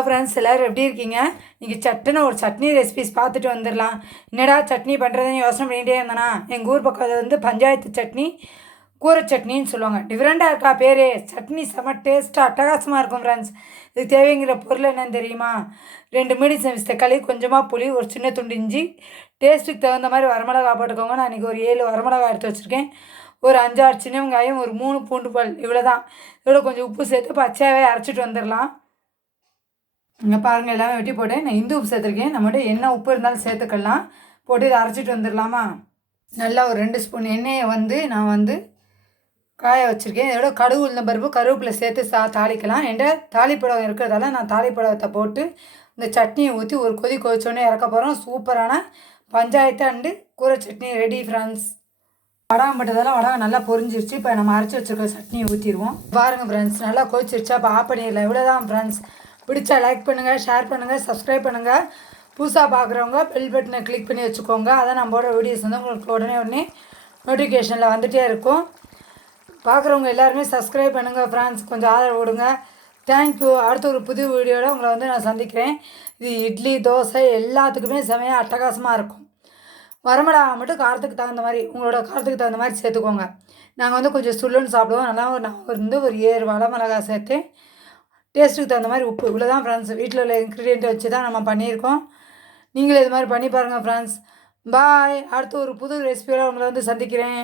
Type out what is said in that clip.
Hello friends, எல்லோரும் எப்படி இருக்கீங்க? இன்றைக்கி சட்டுன்னு ஒரு சட்னி ரெசிபிஸ் பார்த்துட்டு வந்துடலாம். என்னடா சட்னி பண்ணுறதுன்னு யோசனை பண்ணிகிட்டே இருந்தேன்னா, எங்கள் ஊர் பக்கம் அது வந்து பஞ்சாயத்து சட்னி, கூரை சட்னின்னு சொல்லுவாங்க. டிஃப்ரெண்ட்டாக இருக்கா பேர்? சட்னி செம்ம டேஸ்ட்டாக அட்டகாசமாக இருக்கும் ஃப்ரெண்ட்ஸ். இதுக்கு தேவைங்கிற பொருள் என்னென்னு தெரியுமா? 2 மீடியம் சைஸ் தக்காளி, கொஞ்சமாக புளி, ஒரு சின்ன துண்டு இஞ்சி, டேஸ்ட்டுக்கு தகுந்த மாதிரி வரமிளகா போட்டுக்கோங்க. நான் இன்றைக்கி ஒரு 7 வரமிளகா எடுத்து வச்சுருக்கேன். ஒரு 5-6 சின்ன வெங்காயம், ஒரு 3 பூண்டு பல், இவ்வளோ தான். இதோட கொஞ்சம் உப்பு சேர்த்து பச்சையாகவே அரைச்சிட்டு வந்துடலாம். இங்கே பாருங்கள், எல்லாமே வெட்டி போட்டேன். நான் இந்து உப்பு சேர்த்துருக்கேன். நம்மகிட்ட என்ன உப்பு இருந்தாலும் சேர்த்துக்கலாம். போட்டு இதை அரைச்சிட்டு வந்துடலாமா? நல்லா ஒரு 2 ஸ்பூன் எண்ணெயை வந்து நான் வந்து காய வச்சுருக்கேன். இதோட கடுகு, உளுந்தம் பருப்பு, கருவேப்பிலை சேர்த்து தாளிக்கலாம். என்கிட்ட தாளிப்பழம் இருக்கிறதால நான் தாளிப்பழத்தை போட்டு இந்த சட்னியை ஊற்றி ஒரு கொதி கொதிச்சோடனே இறக்க போகிறோம். சூப்பரான பஞ்சாயத்து அண்டு கூரை சட்னி ரெடி ஃப்ரெண்ட்ஸ். வடகம் போட்டதெல்லாம் வடகம் நல்லா பொரிஞ்சிருச்சு. இப்போ நம்ம அரைச்சி வச்சுருக்க சட்னியை ஊற்றிடுவோம். பாருங்கள் ஃப்ரெண்ட்ஸ், நல்லா கொதிச்சிருச்சா? இப்போ ஆஃப் பண்ணிடலாம். இவ்வளோதான் ஃப்ரெண்ட்ஸ். பிடிச்சா லைக் பண்ணுங்கள், ஷேர் பண்ணுங்கள், சப்ஸ்கிரைப் பண்ணுங்கள். புதுசாக பார்க்குறவங்க பெல் பட்டனை கிளிக் பண்ணி வச்சுக்கோங்க. அதான் நம்ம போடுற வீடியோஸ் வந்து உங்களுக்கு உடனே நோட்டிஃபிகேஷனில் வந்துகிட்டே இருக்கும். பார்க்குறவங்க எல்லாருமே சப்ஸ்கிரைப் பண்ணுங்கள் ஃப்ரெண்ட்ஸ். கொஞ்சம் ஆதரவு கொடுங்க. தேங்க்யூ. அடுத்த ஒரு புது வீடியோவில் உங்களை வந்து நான் சந்திக்கிறேன். இது இட்லி, தோசை எல்லாத்துக்குமே செமையாக அட்டகாசமாக இருக்கும். வரமிளகா மட்டும் காரத்துக்கு தகுந்த மாதிரி, உங்களோட காரத்துக்கு தகுந்த மாதிரி சேர்த்துக்கோங்க. நாங்கள் வந்து கொஞ்சம் சுள்ளுன்னு சாப்பிடுவோம். நல்லா நான் வந்து ஒரு 7 வரமிளகா சேர்த்தேன். டேஸ்ட்டுக்கு தகுந்த மாதிரி உப்பு. இவ்வளோ தான் ஃப்ரெண்ட்ஸ். வீட்டில் உள்ள இன்க்ரீடியண்ட்டை வச்சு தான் நம்ம பண்ணியிருக்கோம். நீங்களும் இது மாதிரி பண்ணி பாருங்கள் ஃப்ரெண்ட்ஸ். பாய். அடுத்து ஒரு புது ரெசிபியோட உங்களை வந்து சந்திக்கிறேன்.